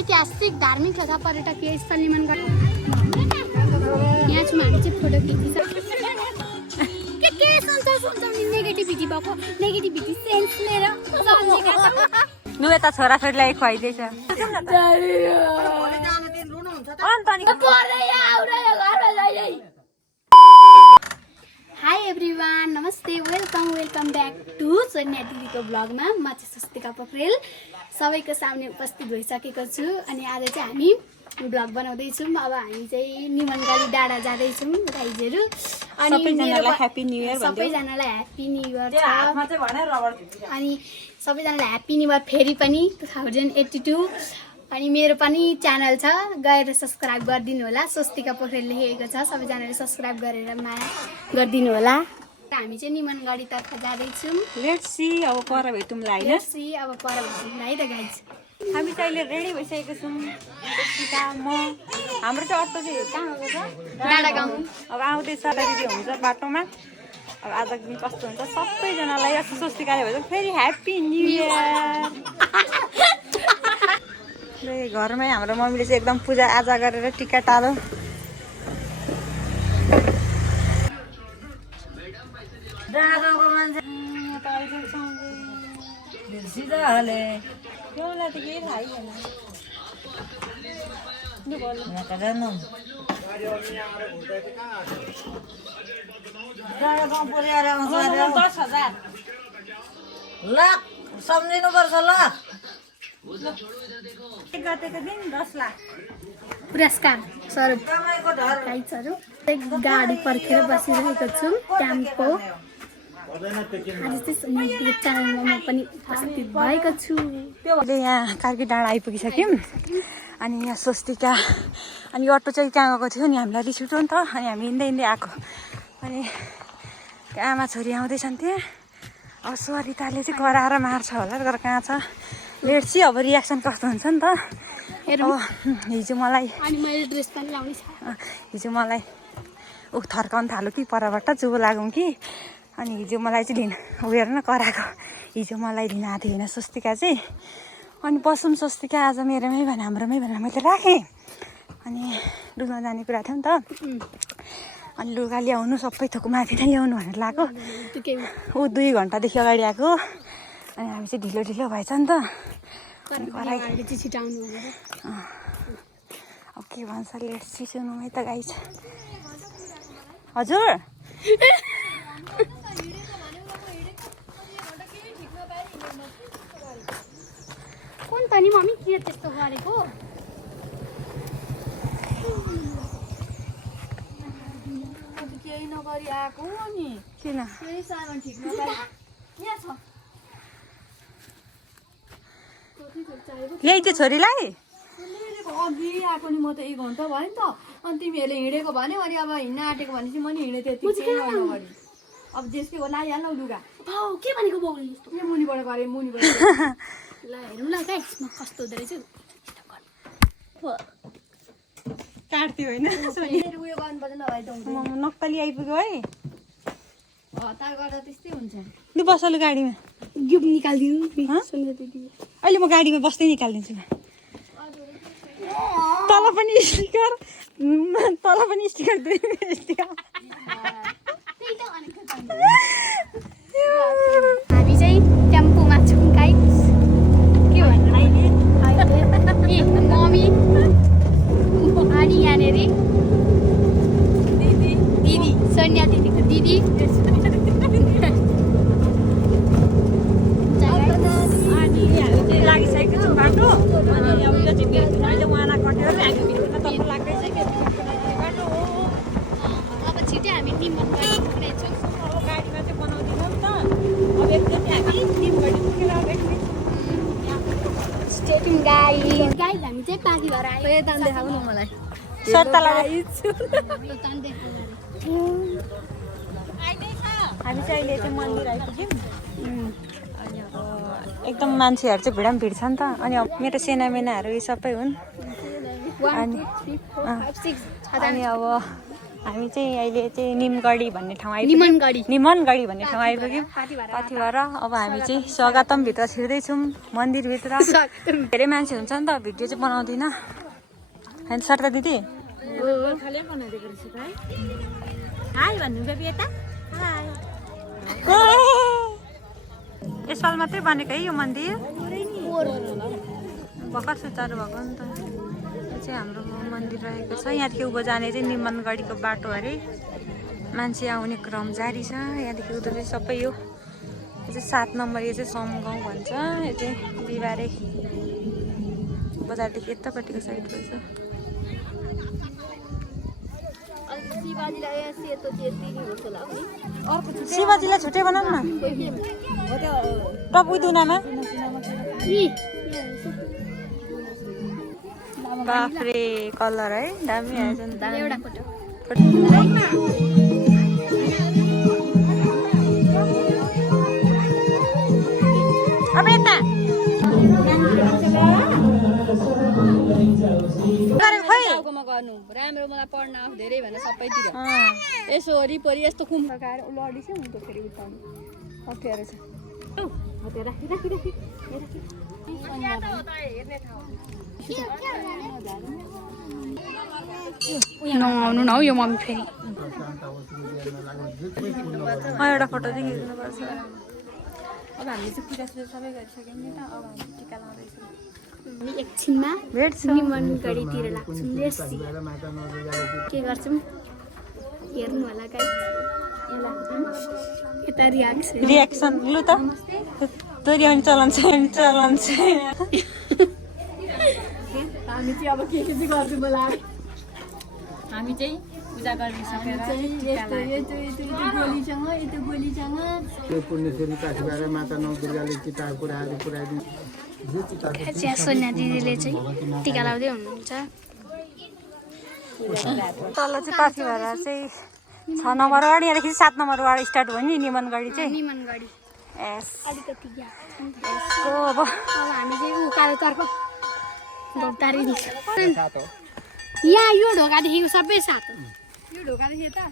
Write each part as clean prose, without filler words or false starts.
ऐतिहासिक धार्मिक तथा पर्यटकीय स्थल निर्माण यहाँ छौँ हामी चाहिँ फोटो खिचिसक्यो के सुन्छौ नि नेगेटिभिटी भएको नेगेटिभिटी सेन्स लिएर सम्झेका छौँ लु यता छोराछोरीलाई खुवाइदिएछ हाई एभ्रिवान नमस्ते वेलकम ब्याक टु सोनिया दिदीको ब्लगमा म चाहिँ स्वस्तिका पोखरेल सबैको सामने उपस्थित भइसकेको छु अनि आज चाहिँ हामी ब्लग बनाउँदैछौँ। अब हामी चाहिँ निमनगढी डाँडा जाँदैछौँ गाइजहरू अनि सबैजनालाई ह्यापी न्यू इयर सबैजनालाई ह्यापी न्यू इयर अनि सबैजनालाई ह्यापी न्यू इयर फेरि पनि 2082 अनि मेरो पनि च्यानल छ गएर सब्स्क्राइब गरिदिनु होला स्वस्तिका पोखरेल लेखेको छ सबैजनाले सब्स्क्राइब गरेर माया गरिदिनु होला। हामी चाहिँ निमनगढीतर्फ जाँदैछौँ। लेट्स सी अब पर भेटौँला हैन लेट्स सी अब पर भेटौँला है त गाइज। हामी चाहिँ अहिले रेडी भइसकेको छौँ स्वस्तिका म हाम्रो चाहिँ अटो चाहिँ कहाँ गएको छ डाँडा गाउँ अब आउँदैछ दिदी हुन्छ बाटोमा अब आजको दिन कस्तो हुन्छ सबैजनालाई स्वस्तिकाले भन्छ फेरि ह्याप्पी न्यू इयर घरमै हाम्रो मम्मीले चाहिँ एकदम पूजा आजा गरेर टिका टालो त केही थाहै छैन 10,000 लाख सम्झिनुपर्छ ल गतेको दिन 10 लाख पुरस्कार स्वरूप गाइजहरू गाडी पर्खेर बसिरहेको छु टेम्पो आज चाहिँ च्यानलमा म पनि उपस्थित भएको छु। त्यो यहाँ कार्की डाँडा आइपुगिसक्यौँ अनि यहाँ स्वस्तिका अनि अटो चाहिँ कहाँ गएको थियो नि हामीलाई रिस उठ्यो नि त अनि हामी हिँड्दै आएको अनि आमा छोरी आउँदैछन् त्यहाँ अब सरिताले चाहिँ कराएर मार्छ होला तर कहाँ छ लेट्स सी अब रियाक्सन कस्तो हुन्छ नि त हेरौँ हिजो मलाई अनि मैले ड्रेस पनि लाउने छ हिजो मलाई थर्काउनु थाल्यो कि परबाट जुबो लागौँ कि अनि हिजो मलाई चाहिँ लिन उयो न कराएको हिजो मलाई लिन आएको थियो होइन स्वस्तिका चाहिँ अनि बसौँ स्वस्तिका आज मेरोमै भने हाम्रोमै भनेर मैले राखेँ अनि डुल्न जाने कुरा थियो नि त अनि लुगा ल्याउनु सबै थोक माथि नै ल्याउनु भनेर लगाएको ऊ 2 घन्टादेखि अगाडि आएको अनि हामी चाहिँ ढिलो भएछ नि त अब के भन्छ लेट्स सुनौँ है त गाइस हजुर कुन त नि मम्मी के त्यस्तो गरेको केही नगरी आएको नि किन केही सामान ठिक नपाए यहाँ छ ल्याइदियो छोरीलाई अघि आएको नि म त 1 घन्टा भयो नि त अनि तिमीहरूले हिँडेको भन्यो अनि अब हिँड्न आँटेको भनेपछि म नि हिँडेँ त्यति अब जेसकै हो लाइहाल्नु लुगा के भनेको बाउले यस्तो के मुनिबाट गरेँ मुनिबाट ल हेरौँ ल गाइस म कस्तो हुँदो रहेछ काट्थ्यो होइन उयो गर्नुपर्छ नभए त हुँदैन नक्कली आइपुग्यो है हतार गर्दा त्यस्तै हुन्छ लु बस लु गाडीमा गिफ्ट निकालिदिनु सुन्नु दिदी अहिले म गाडीमा बस्दै निकालिदिन्छु तल पनि स्टिकर हामी चाहिँ टेम्पोमा छौँ गाइस के भन्नु अहिले मम्मी अनि यहाँनिर दिदी सोनिया दिदीको दिदी लागिसकेको छु बाटो अनि अब यो चाहिँ अहिले उहाँलाई कटेर हामी भित्र तर्फ लाग्दैछ कि बाटो हो अब छिटै हामी निमनगढी पुग्नेछौँ अब गाडीमा चाहिँ बनाउँदिनौँ नि त अब एकचोटि हामी निमगढी पुगेर आउँदैछौँ स्टेटिङ गाइस हामी चाहिँ पाखी भएर आयो यता देखाउनु मलाई सरतालाई हामी चाहिँ अहिले चाहिँ मन्दिर आइपुग्यौँ अनि अब एकदम मान्छेहरू चाहिँ भिड छ नि त अनि अब मेरो सेनामेनाहरू यी सबै हुन् अनि अब हामी चाहिँ अहिले चाहिँ निमगढी भन्ने ठाउँ निमनगढी निमनगढी भन्ने ठाउँ आइपुग्यौँ पाथिभरा। अब हामी चाहिँ स्वागतमभित्र छिर्दैछौँ मन्दिरभित्र। धेरै मान्छे हुन्छ नि त भिडियो चाहिँ बनाउँदिनँ होइन सर त दिदी। यसपाल मात्रै बनेको है यो मन्दिर भर्खर सुचारू भएको नि त। यो चाहिँ हाम्रो मन्दिर रहेको छ। यहाँदेखि उँभो जाने चाहिँ निमनगढीको बाटो अरे मान्छे आउने क्रम जारी छ। यहाँदेखि उता चाहिँ सबै यो चाहिँ 7 नम्बर यो चाहिँ समगाउँ भन्छ। यो चाहिँ बिहिबारे बजारदेखि यतापट्टिको साइड रहेछ। शिवाजीलाई छुट्टै बनाऊ न टप उदुनामा। बाफ्रे कलर है दामी आएछ नि एउटा फोटो अब यता गाउँकोमा गर्नु राम्रो मलाई पढ्न आफ धेरै भनेर सबैतिर यसो वरिपरि यस्तो कुम लगाएर लडी चाहिँ हुन्थ्यो फेरि उठाउनु अप्ठ्यारो छ। नआउनु न हौ यो मम्मी फेरि एउटा फोटो चाहिँ खिच्नुपर्छ। अब हामीले चाहिँ पूजा सुजा सबै गरिसक्यौँ नि त। अब हामी टिका लाउँदैछौँ। हामी एकछिनमा निमनगढीतिर लाग्छौँ। रेसी के गर्छौँ हेर्नु होला गाइस। यता रियाक्सन लु त दोहोऱ्याउने चलन छ चलन छ। हामी चाहिँ अब के चाहिँ गर्छु मलाई हामी चाहिँ पूजा गरिसकेर गोलीसँग त्यो पुण्यश्री पाथिभरा माता नौ दुर्गाले किताब कुराहरू पुऱ्याइदिनु। सोनिया दिदीले चाहिँ टिका लाउँदै हुनुहुन्छ। तल चाहिँ पाथिभरा चाहिँ 6 नम्बर वार्ड यहाँदेखि 7 नम्बर वार्ड स्टार्ट भयो नि निमनगढी चाहिँ। निमनगढी एस अलिकति ग्याप छ नि त। यसको अब हामी चाहिँ उकालोतर्फ भौतारी यहाँ यो ढोकादेखिको सबै 7 हो। यो ढोकादेखि यता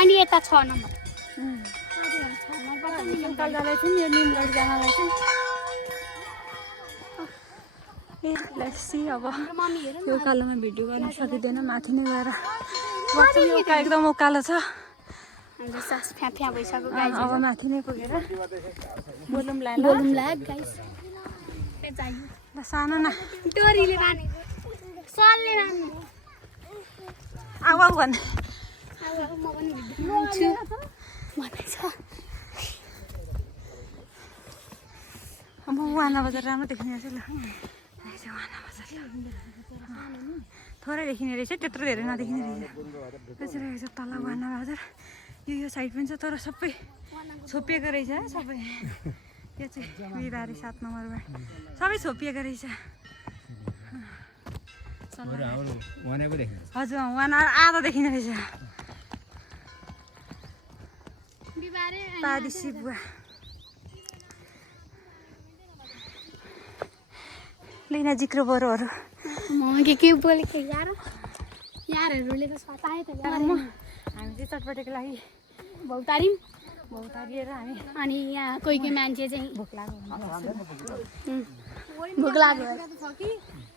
अनि यता 6 नम्बर निमतल जाँदै थियौँ यो निमगढी जानलाई चाहिँ। ए लेट्स अब मम्मी हेर यो उकालोमा भिडियो गर्न सकिँदैन माथि नै गएर गर्छौँ। यो उकालो एकदम उकालो छ। हाम्रो सास फ्या भइसक्यो गाइस। अब माथि नै पुगेर बोलौँला गाइस। ल सानो न डोरीले रानी सरले रानी आऊ आऊ भन् अब म पनि भिडियो बनाउँछु भन्दैछ। अब वाना बजार राम्रो देखिने रहेछ। ल वाना बजार थोरै देखिने रहेछ त्यत्रो धेरै नदेखिने रहेछ। त्यसरी रहेछ तल वाना बजार। यो साइड पनि छ तर सबै छोपिएको रहेछ है सबै। यो चाहिँ बिहिबारे 7 नम्बरमा सबै छोपिएको रहेछ। हजुर वाना आधा देखिने रहेछ। पारिसी बुवा लिना जिक्रो बरोहरू म के बोलेको यारहरूले त सताए त यार। हामी चाहिँ चटपटेको लागि भौतारिम भौतारिएर हामी अनि यहाँ कोही मान्छे चाहिँ भोक लाग्यो भोक लाग्यो छ कि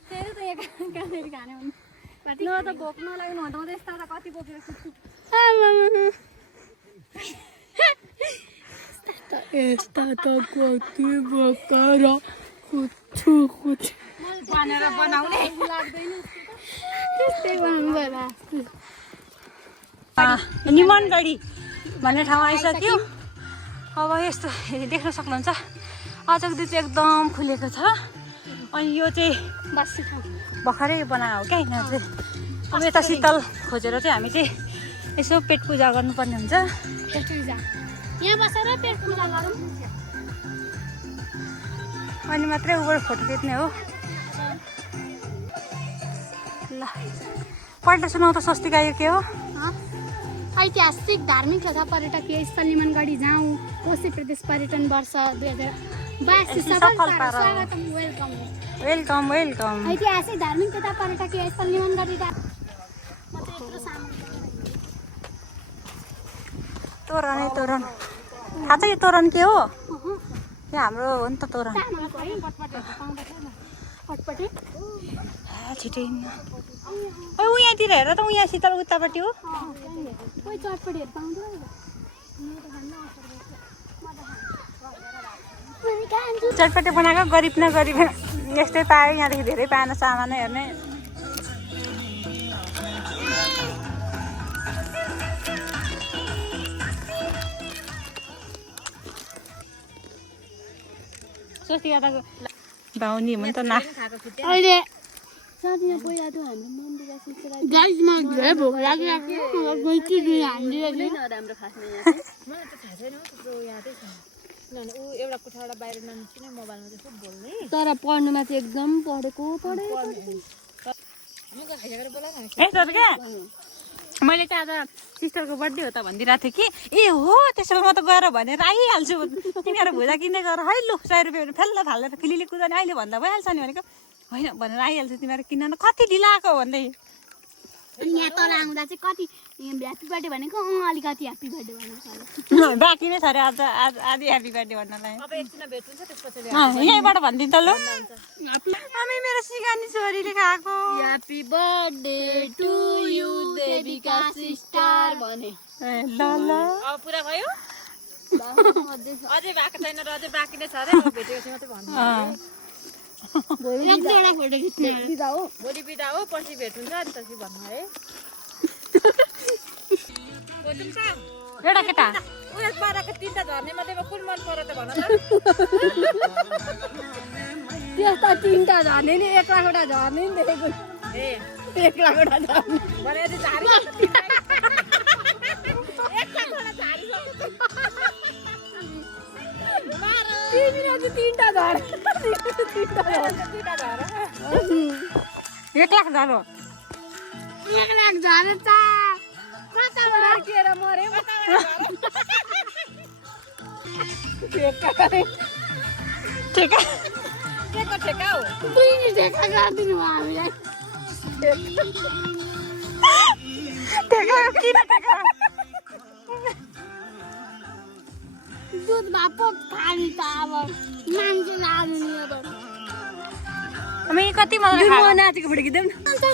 त्यही त यहाँ कहाँनिर खाने भन्नु न त भोक नलाग्नु भन्दा म त यस्ता कति बोकेर सुत्छु। यस्ता त कति बोकेर कुछु बनेर बनाउने त्यस्तै बनाउनु पर्ला। निमनगढी भन्ने ठाउँ आइसक्यो। अब यस्तो देख्न सक्नुहुन्छ अचकदी चाहिँ एकदम खुलेको छ। अनि यो चाहिँ बस्ने ठाउँ भर्खरै बनाएको क्या यिनीहरू चाहिँ। अब यता शीतल खोजेर चाहिँ हामी चाहिँ यसो पेट पूजा गर्नुपर्ने हुन्छ। पेट पूजा यहाँ बसेर पेट पूजा गरौँ अनि मात्रै उबाट फोटो खिच्ने हो। ल पल्ट सुनाउ त स्वस्तिका यो के हो? ऐतिहासिक धार्मिक तथा पर्यटकीय स्थल निमनगढी जाउँ कोशी प्रदेश पर्यटन वर्ष 2082 सफल स्वागतम वेलकम। Welcome welcome. ऐतिहासिक धार्मिक तथा पर्यटकीय स्थल निमनगढी म चाहिँ यत्रो सानो तोरण थाहा छ यो तोरण के हो? यो हाम्रो हो नि त तोरण। छिटै ऊ यहाँतिर हेर त, ऊ यहाँ शीतल उतापट्टि हो। चटपटे बनाएको गरिब न गरिब यस्तै पायो। यहाँदेखि धेरै पाएन सामान हेर्ने। स्वस्तिका त भाउनी हो नि त ना। अहिले गाइसमा धेरै भोक तर पढ्नुमा चाहिँ एकदम पढेको मैले चाहिँ आज सिस्टरको बर्थडे हो त भनिदिरहेको थिएँ कि ए हो त्यसो भए म त गएर भनेर आइहाल्छु। तिमीहरू भुजा किन्दै गर है लु 100 रुपियाँ फेल्ला फाल्दा त फिलिले कुदाउने अहिले भन्दा भइहाल्छ नि भनेको होइन भनेर आइहाल्छ। तिमीहरू किन्न न कति ढिला आएको भन्दै यहाँ तल आउँदा चाहिँ कति ह्याप्पी बर्थडे भनेको अलिकति ह्याप्पी बर्थडे भनेको बाँकी नै छ अरे आज आज आधी ह्याप्पी बर्थडे भन्नलाई। यहीँबाट भनिदिनु त लु। हामी मेरो सिगानी छोरीले खाएको happy birthday to you Devika sister भने ल ल अब पुरा भयो अझै भएको छैन र अझै बाँकी नै छ अरे भेटेको थिएँ मात्रै भन्नु भोलि बिदा हो पर्सि भेट हुन्छ अनि त्यसपछि भन्नु है एउटा केटा उयो 12 को 3टा झर्ने मध्येमा कुन मन पर्यो त भन त त्यस्ता 3टा झर्ने नि 1 लाखवटा झर्ने नि देखेको ए 1 लाखवटा झर्ने भने चाहिँ झारी 1 लाखवटा झारी तिमीले चाहिँ 3टा झर 1 लाख झरो 1 लाख झरे त कताबाट केरा मरे ठेका केको ठेका हो तिमी ठेका गरिदिनु भयो हामीलाई ठेका किन ठेका दुधमा पोप खाने त अब मान्छे लानु नि अब हामी कति मजा खायो नाचेको फोटो खिच्दैम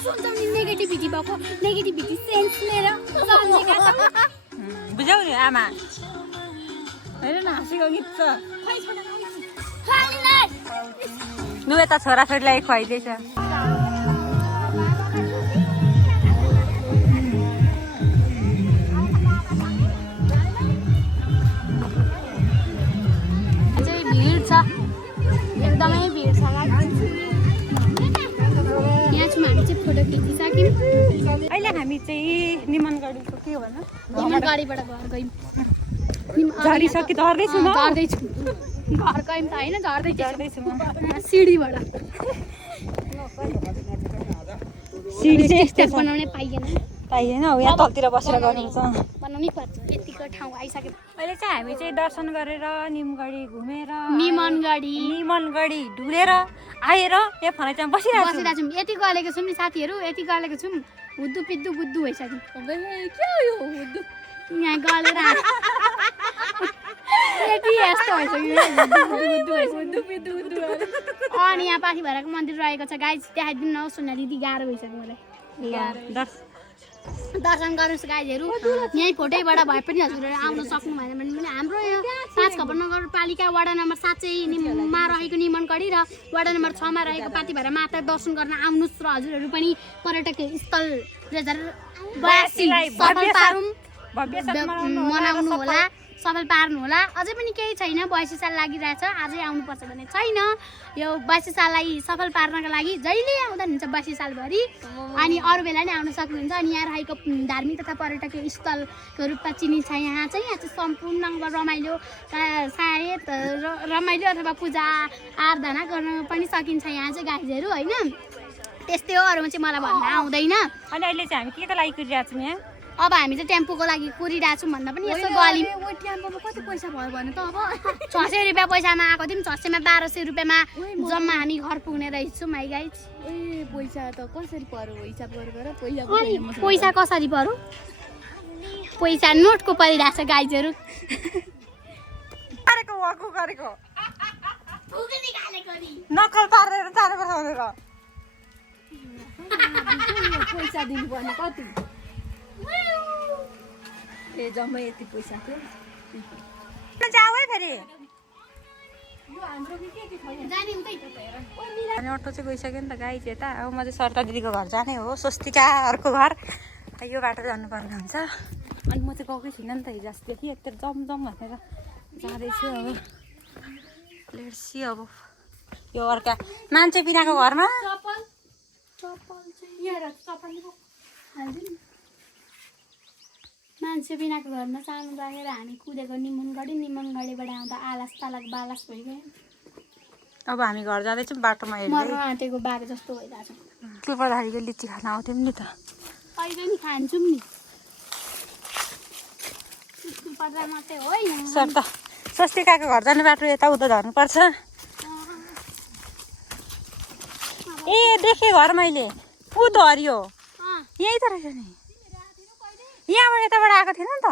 सोच्छौँ नि नेगेटिभिटी भएको नेगेटिभिटी सेन्स लिएर सम्झेका छौँ बुझ्यौ नि आमा हेर न हाँसीको गीत छ लु यता छोराछोरीलाई खुवाइदिएछ चाहिँ भिड छ एकदमै भिड छ यहाँ छौँ हामी चाहिँ फोटो खिचिसक्यौँ अहिले हामी चाहिँ निमनगढीको के हो भन गाडीबाट घर गयौँ झरिसक्यो झर्दैछु म झर्दैछु घर गयौँ त होइन झर्दैछु म सिडीबाट सिडी चाहिँ यस्तो छ बनाउनै पाइएन पाइएन हो यहाँ तलतिर बसेर गर्नुहुन्छ बनाउनै पर्छ यतिको ठाउँ आइसक्यो अहिले चाहिँ हामी चाहिँ दर्शन गरेर निमगढी घुमेर निमनगढी डुलेर आएर यहाँ फलाइचामा बसिरहेको बसिरहेको छौँ यति गलेको छौँ नि साथीहरू यति गलेको छौँ हुद्दु पिद्दु बुद्दु भइसक्यो के हो यो हुद्दु यहाँ गलेर यति यस्तो भइसक्यो अनि यहाँ पाथी भैरवको मन्दिर रहेको छ गाइज देखाइदिनु न सोना दिदी गाह्रो भइसक्यो मलाई दर्शन गर्नुहोस् गाइजहरू यहीँ फोटैबाट भए पनि हजुरहरू आउन सक्नु भएन भने पनि हाम्रो यो 5 खबर नगरपालिका वडा नम्बर 7 मा रहेको निमनगढी र वडा नम्बर 6 मा रहेको पाथी भएर माता दर्शन गर्न आउनुहोस् र हजुरहरू पनि पर्यटक स्थल 2082 सफल पारौँ मनाउनु होला सफल पार्नु होला अझै पनि केही छैन 82 साल लागिरहेछ अझै आउनुपर्छ भने छैन यो 82 साललाई सफल पार्नका लागि जहिले आउँदा हुन्छ 82 सालभरि अनि अरू बेला नै आउन सक्नुहुन्छ अनि यहाँ रहेको धार्मिक तथा पर्यटकीय स्थलको रूपमा चिनिन्छ यहाँ चाहिँ सम्पूर्ण रमाइलो सायद रमाइलो अथवा पूजा आराधना गर्न पनि सकिन्छ यहाँ चाहिँ गाईहरू होइन त्यस्तै हो अरूमा चाहिँ मलाई भन्न आउँदैन अनि अहिले चाहिँ हामी केको लागि कुरिरहेको छौँ यहाँ अब हामी चाहिँ टेम्पोको लागि कुरिरहेको छौँ भन्दा पनि यसो गल्यौँ टेम्पोमा कति पैसा भयो भने त अब 600 रुपियाँ पैसामा आएको थियौँ 600 मा 1200 रुपियाँमा जम्मा हामी घर पुग्ने रहेछौँ है गाइज ए पैसा त कसरी पर्यो हिसाब गरेर पैसा कसरी पर्यो पैसा नोटको परिरहेछ गाइजहरू गरेको वाकु गरेको नक्कल पारेर चार पर्छ पैसा दिनुपर्ने कति ए जम्मै यति पैसा थियो जाऊ है फेरि यो हाम्रो के छैन जाने उतै त हेर अनि अटो चाहिँ गइसक्यो नि त गाई चाहिँ यता अब म चाहिँ सरिता दिदीको घर जाने हो स्वस्तिकाहरूको घर यो बाटो जानुपर्ने हुन्छ अनि म चाहिँ गएकै छुइनँ नि त हिजो अस्तिदेखि यत्रो जमजम भनेर जाँदैछु अब लेट्सी अब यो अर्का मान्छे बिनाको घरमा चप्पल चाहिँ यहाँ चप्पल हाल्दिनु मान्छे बिनाको घरमा सानो राखेर हामी कुदेको निमनगढीबाट आउँदा आलास तालक बालास भइगयो अब हामी घर जाँदैछौँ बाटोमा मर्न हेर्दै आँटेको बाघ जस्तो भइरहेछ के पढ्दाखेरि लिची खान आउँथ्यौँ नि त अहिले नि खान्छौँ नि पर्दा मात्रै होइन सर त स्वस्तिकाको घर जाने बाटो यताउता झर्नुपर्छ ए देखेँ घर मैले ऊ त हरियो यही त रहेछ नि यहाँबाट यताबाट आएको थिएन नि त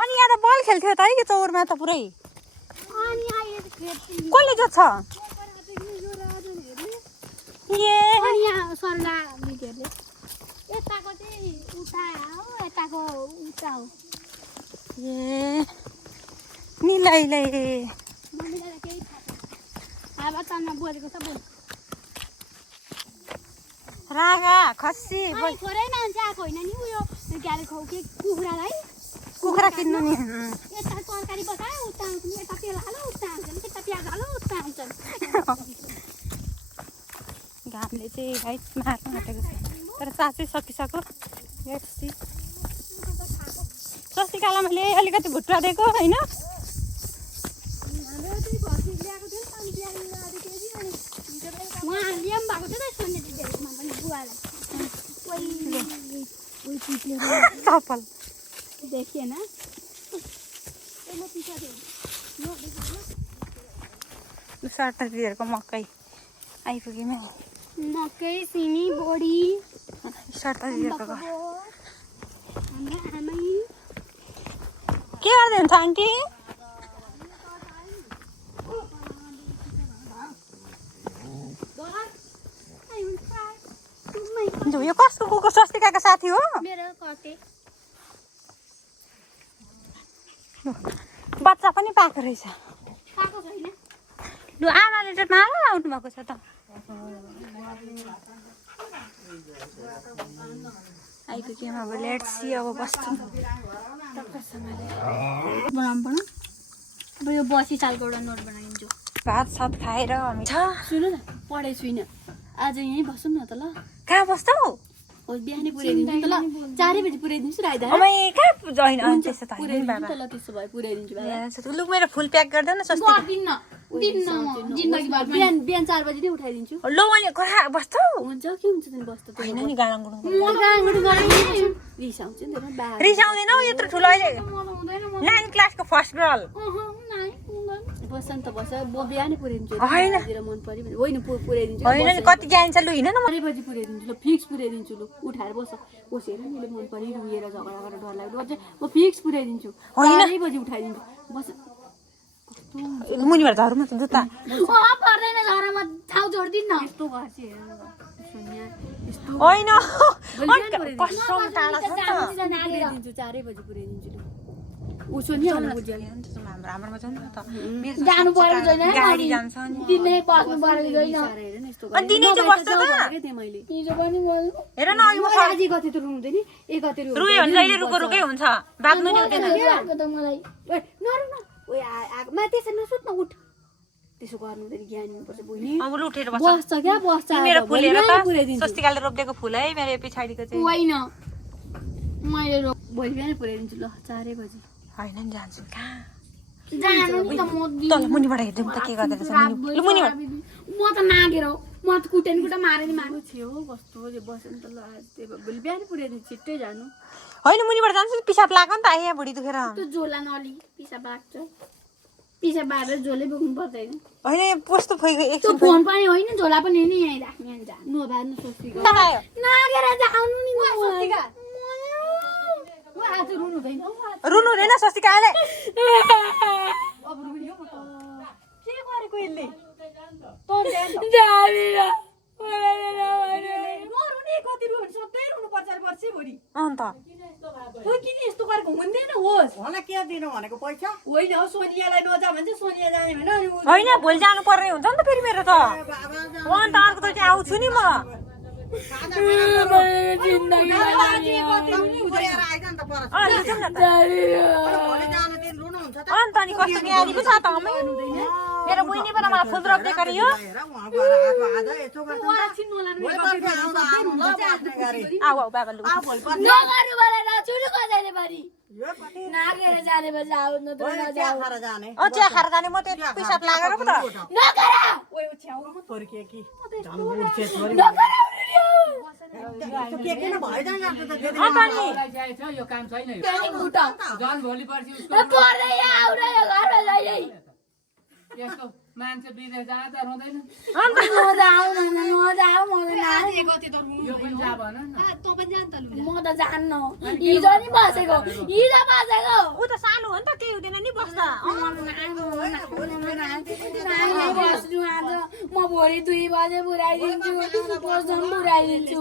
अनि यहाँ त बल खेल्थ्यो त है यो चौरमा त पुरै कसले जोत्छ ए अनि यहाँ सरला दिदीहरूले यताको चाहिँ उता हो यताको उता हो ए निलाइले मम्मीलाई केही थाहा छैन अब चन्न बोलेको छ बोल रागा खसी थोरै मान्छे आएको होइन नि उयो के अरे के कुखुरालाई कुखुरा किन्नु नि यता तरकारी बसायो उता आउँछन् यता तेल हालो उता आउँछन् यता प्याज हालो उता आउँछन् घामले चाहिँ है मार्न आँटेको छ तर साँच्चै सकिसक्यो लेट्सी स्वस्तिकालाई मैले अलिकति भुट्टा दिएको होइन उहाँ लियम भएको थियो त सोध्ने दिदीहरूकोमा पनि बुवालाई चप्पल देखिएन सर्ट दिदीहरूको मकै आइपुग्यौँ मकै सिमी बोडी सर्ट दिदीहरूको घर हाम्रो आमै के गर्दै हुन्छ आन्टी यो कसको कुकुर स्वस्तिकाको साथी हो मेरो कते बच्चा पनि पाएको रहेछ पाएको छैन लु आमाले त माला आउनु भएको छ त आइपुग्यौँ अब लेट्सी अब बस्छौँ बनाउनु पर्नु अब यो 80 सालको एउटा नोट बनाइदिन्छु भात सात खाएर हामी छ सुन्नु न पढाइ छुइनँ आज यहीँ बसौँ न त ल कहाँ बस्छौ हो बिहानै पुऱ्याइदिन्छु नि त ल 4 बजी पुऱ्याइदिन्छु र आइदा अमै कहाँ होइन त्यस्तो त होइन पुऱ्याइदिन्छु बाबा त ल त्यसो भए पुऱ्याइदिन्छु बाबा लु मेरो फुल प्याक गरिदेऊ न स्वस्ति गर्दिन्न दिन्न म जिन्दगीभर बिहान 4 बजी नै उठाइदिन्छु लु मैले कहाँ बस्छौ हुन्छ के हुन्छ तिमी बस्दा त होइन नि गाडाङ गुडुङ म गाउँबाट गएँ रिस आउँछ नि त बा रिसाउँदैन हौ यत्रो ठुलो अहिले मलाई हुँदैन म 9 क्लासको फर्स्ट गर्ल नाइ हुँदैन बस्छ नि त बस्छ म बिहानै पुऱ्याइदिन्छु होइन। दिन मन पऱ्यो भने होइन पुऱ्याइदिन्छु होइन नि कति जान्छ लु हिँड न म 4 बजी पुऱ्याइदिन्छु ल फिक्स पुऱ्याइदिन्छु लु उठाएर बसेर मैले मन पऱ्यो रुएर झगडा गरेर डर लाग्यो अझै म फिक्स पुऱ्याइदिन्छु होइन। 4 बजी उठाइदिन्छु बस मुनिबाट झरौँ न त जुत्ता पर्दैन झरमा ठाउँ जोड्दिन्न यस्तो गर्छ हेर न सुन्या यस्तो होइन पुऱ्याइदिन्छु। कसम टाढा छ नि त पुऱ्याइदिन्छु 4 बजी पुऱ्याइदिन्छु लु ऊ सोनिया होला बुझ्यो हाम्रोमा जाउँ न त मेरो जानु पर्यो छैन गाडी जान्छ नि दिनै बस्नु पर्यो छैन हेर न यस्तो अनि दिनै चाहिँ बस्छ त थिएँ मैले हिजो पनि बोल्नु हेर न अघि म आज कति त रुँदैन नि एक कति रुँदैन रुयो भने जहिले रुको रुकै हुन्छ बाँध्नु नि हुँदैन भएको त मलाई ओए नरु न ओए मा त्यसै नसुत न उठ त्यसो गर्नु हुँदैन ज्ञान हुनुपर्छ बहिनी अब लु उठेर बस्छ बस्छ क्या बस्छ मेरो फुल हेर त पुऱ्याइदिन्छु स्वस्तिकाले रोपिदिएको फुल है मेरो यो पछाडिको चाहिँ होइन मैले भोलि बिहानै पुऱ्याइदिन्छु ल 4 बजी होइन नि जान्छु कहाँ जानु नि त म तल मुनिबाट हेर्दैम त के गर्दै रहेछ मुनि लु मुनिबाट म त नागेर हो म त कुटेन कुटा मारे नि मार्नु छेउ कस्तो बस्यो नि त ल आज त्यही भएर भोलि बिहानै पुऱ्याइदिन्छु छिट्टै जानु होइन मुनिबाट जान्छु नि पिसाब लाग्यो नि त यहाँ भुँडी दुखेर त्यो झोला नली पिसा बाट्छ पिसा बाटेर झोलै बोक्नु पर्दैन होइन यो कस्तो फैको त्यो एकछिन फोन पनि होइन झोला पनि होइन यहीँ राख्ने यहाँ जानु नभए न स्वस्तिका आयो नागेर जानु नि म आज रुनु हुँदैन रुनु हुँदैन स्वस्तिका अहिले अब रुन्यो म त के गरेको यसले नरुने कति रुनु सधैँ रुनु पर्छ पर्छि भोलि अन्त तँ किन यस्तो गरेको हुँदैन होस् मलाई के दिनु भनेको पैसा होइन हौ सोनियालाई नजा भन्छ सोनिया जाने भने अनि उ- होइन भोलि जानु पर्ने हुन्छ नि त फेरि मेरो त अन्त अर्को त चाहिँ आउँछु नि म अन्त जाउँ न त। अन्त नि कस्तो न्यारी पो छ त अम्मै मेरो बहिनी पनि मलाई फुल रोप्दै गरियो आऊ आऊ बाबा लु नगर्नु मलाई नछुनु कसैले पनि नागेर जाने भन्छ आउ न त नजाऊ चिया खाएर जाने म त्यो पिसाब लागेर पो त नगर अन्त नि यो काम छैन यो पेनी गुटा झन् भोलि पर्सि उसको पर्दै आउ र यो घरमा जहिले यस्तो मान्छे विदेश जाँदा त रुँदैन अन्त नजाऊ न नजाऊ म त नागेर यो पनि जा भन न म त जान्न हिजो नि बसेको ऊ त सानो हो नि त केही हुँदैन नि बस्दा नानी बस्नु आज म भोलि 2 बजे पुऱ्याइदिन्छु बस्नु पुऱ्याइदिन्छु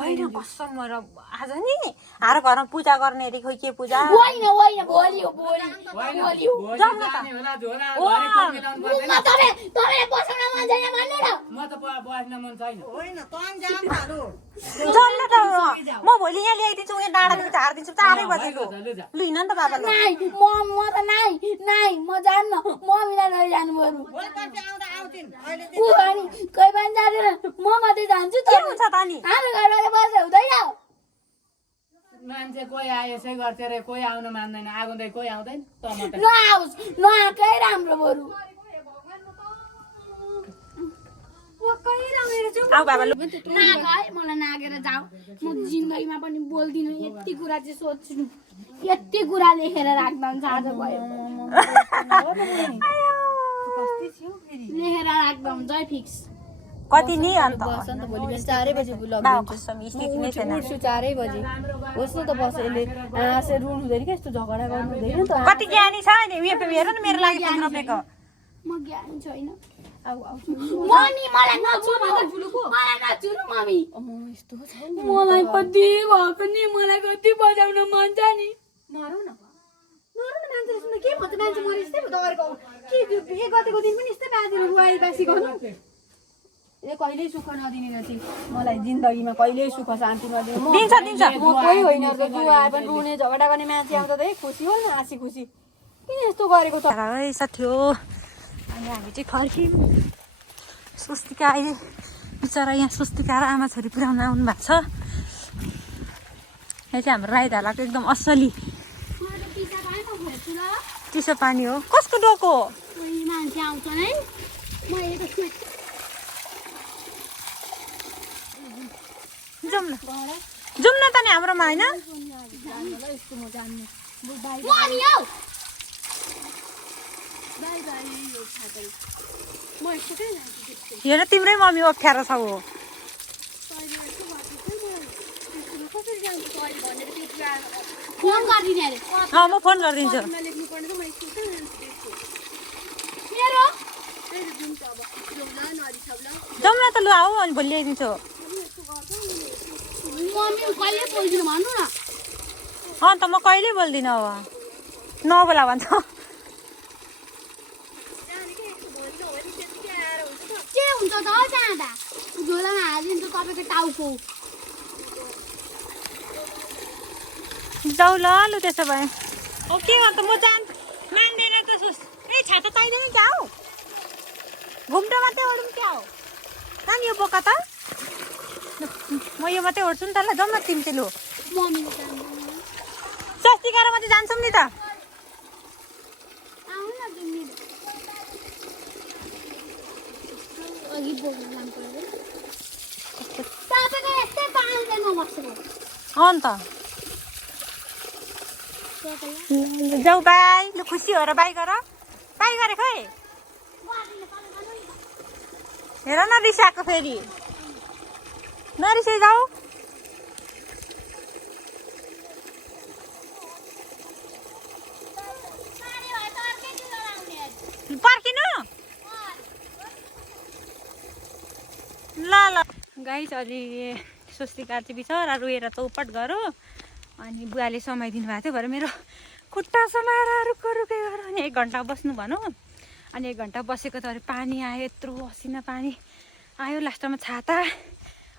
होइन कसम र आज नि हार घरमा पूजा गर्ने अरे खोइ के पूजा होइन होइन भोलि हो भोलि होइन भोलि हो भोलि जाउँ न त। जाने होला झोला भरे कोही मिलाउनु पर्दैन म तपाईँ बसाउन मन छैन भन्नु न म त बस्न मन छैन जाउँ न त म भोलि यहाँ ल्याइदिन्छु यहाँ डाँडादेखि झारिदिन्छु 4 बजेको लु जा लु हिँड न त बाबा लु नाइ म त नाइ म जान्न म बिना लैजानु बरु ऊ अनि कोही पनि जाँदैन म मात्रै जान्छु त के हुन्छ त नि हाम्रो घरमा बस्दा हुँदैन मान्छे कोही आए यसै गर्छ रे कोही आउन मान्दैन आउँदै कोही आउँदैन त मात्रै नआओस् नआएकै राम्रो बरु आऊ बाबा लु नाग है मलाई नागेर जाऊ म जिन्दगीमा पनि बोल्दिनँ यति कुरा चाहिँ सोच्नु यति कुरा लेखेर राख्दा हुन्छ आज भयो लेखेर राख्दा हुन्छ है फिक्स कति नि अन्त बस अन्त भोलि बिहान 4 बजे बाबा कसम स्थिति नै छैन उठ्छु 4 बजे होस् न त बस यसले आसे रुनु हुँदैन कि यस्तो झगडा गर्नु हुँदैन त कति ज्ञानी छ नि उयो हेर न मेरो लागि फुल रोपेको म ज्ञान छैन आउ आउ मम्मी मलाई नछुनु मलाई नछुनु मम्मी यस्तो छ मलाई कति भयो पनि मलाई कति बजाउन मन छ नि नरौ न मान्छे सुन्दा के भन्छ मान्छे मरि यस्तै दगरेको के त्यो एक गतेको दिन पनि यस्तै बाजेर रुवाई बासी गर्नु ए कहिल्यै सुख नदिने रहेछ मलाई जिन्दगीमा कहिल्यै सुख शान्ति नदिने म दिन्छ म कोही होइन जो आए पनि रुने झगडा गर्ने मान्छे आउँदा त खुसी हो नि हाँसी खुसी किन यस्तो गरेको त है साथी हो अनि हामी चाहिँ फर्क्यौँ स्वस्तिका अहिले बिचरा यहाँ स्वस्तिका र आमा छोरी पुऱ्याउन आउनु भएको छ यहाँ चाहिँ हाम्रो राई धालाको एकदम असली चिसो पानी हो कसको डोको मान्छे आउँछन् है मैले त जाउँ न जाउँ न त नि हाम्रोमा होइन मम्मी हौ हेर तिम्रै मम्मी अप्ठ्यारो छ हो फोन गरिदिने अरे म फोन गरिदिन्छु मेरो जाउँ न त लु आऊ अनि भोलि ल्याइदिन्छु मम्मी कहिले बोल्दिनु भन्नु न अन्त म कहिले बोल्दिनँ अब नबोला भन्छ के हुन्छ त जाँदा झोलामा हालिदिन्छु तपाईँको टाउको जाऊ ल लु त्यसो भए ओ के अन्त म मान्दैन त ए छाता चाहिँदैन क्या हौ घुम्टो मात्रै ओढौँ क्या हो कहाँ यो बोका त म यो मात्रै ओढ्छु नि त ल जाउँ न तिमी चाहिँ लु मम्मी स्वस्तिकार मात्रै जान्छौँ नि त आउनु न तिमी अघि बोल्नु जानुपर्यो तपाईँको यस्तै पाउँदैन बसेको अन्त जाऊ बाई लु खुसी हो र बाई गर बाई गरे खै हेर न रिसाएको फेरि नरिसाइ जाऊ ल ल गाइस अलि स्वस्तिका चाहिँ बिचरा रोएर चौपट गरौँ अनि बुवाले समाइदिनु भएको थियो भरे मेरो खुट्टा समाएर रुखो रुखै गर अनि 1 घन्टा बस्नु भनौँ अनि 1 घन्टा बसेको त अरे पानी आयो यत्रो असिना पानी आयो लास्टमा छाता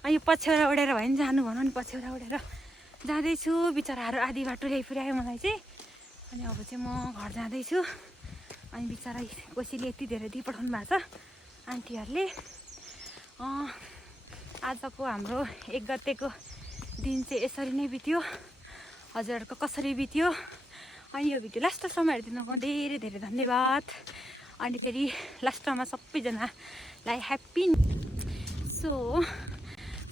अनि पछ्यौरा उडेर भयो नि जानु भनौँ अनि पछ्यौरा उडेर जाँदैछु बिचराहरू आधी बाटो ल्याइपुर्यायो मलाई चाहिँ अनि अब चाहिँ म घर जाँदैछु अनि बिचरा कोसीले यति धेरै दिइपठाउनु भएको छ आन्टीहरूले आजको हाम्रो 1 गतेको दिन चाहिँ यसरी नै बित्यो हजुरहरूको कसरी बित्यो अनि यो भिडियो लास्टसम्म हेरिदिनुको धेरै धेरै धन्यवाद अनि फेरि लास्टमा सबैजनालाई ह्याप्पी सो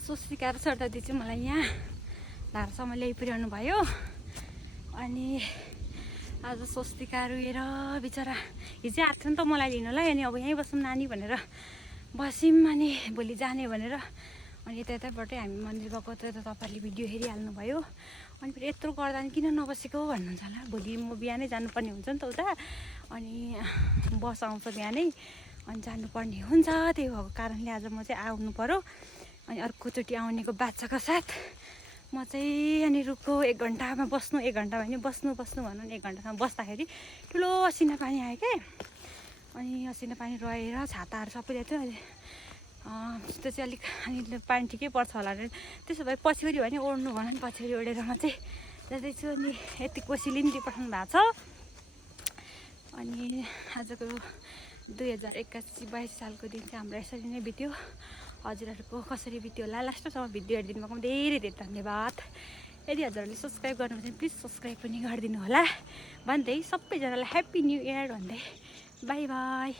स्वस्तिका र सरदादी चाहिँ मलाई यहाँ धारसम्म ल्याइपुर्याउनु भयो अनि आज स्वस्तिका रोएर बिचरा हिजो आएको थियो नि त मलाई लिनुलाई अनि अब यहीँ बसौँ नानी भनेर बस्यौँ अनि भोलि जाने भनेर अनि यताबाटै हामी मन्दिर गएको त तपाईँहरूले भिडियो हेरिहाल्नुभयो अनि फेरि यत्रो गर्दा नि किन नबसेको भन्नुहुन्छ होला भोलि म बिहानै जानुपर्ने हुन्छ नि त उता अनि बस आउँछ बिहानै अनि जानुपर्ने हुन्छ त्यही भएको कारणले आज म चाहिँ आउनु पऱ्यो अनि अर्कोचोटि आउनेको बाच्छाको साथ म चाहिँ अनि रुखको 1 घन्टामा बस्नु 1 घन्टा भयो भने बस्नु भनौँ 1 घन्टासम्म बस्दाखेरि ठुलो असिना पानी आयो क्या अनि असिना पानी रहेर छाताहरू सबै थियो त्यो चाहिँ अलिक अनि पानी ठिकै पर्छ होला अरे त्यसो भए पछ्यौरी भयो भने ओढ्नु भन नि पछ्यौरी ओढेर म चाहिँ जाँदैछु अनि यति कोसीले पनि दिइपठाउनु भएको छ अनि आजको 2021-22 सालको दिन चाहिँ हाम्रो यसरी नै बित्यो हजुरहरूको कसरी बित्यो होला लास्टसम्म भिडियो हेरिदिनु भएको धेरै धेरै धन्यवाद यदि हजुरहरूले सब्सक्राइब गर्नु भने प्लिज सब्सक्राइब पनि गरिदिनु होला भन्दै सबैजनालाई ह्याप्पी न्यू इयर भन्दै बाई बाई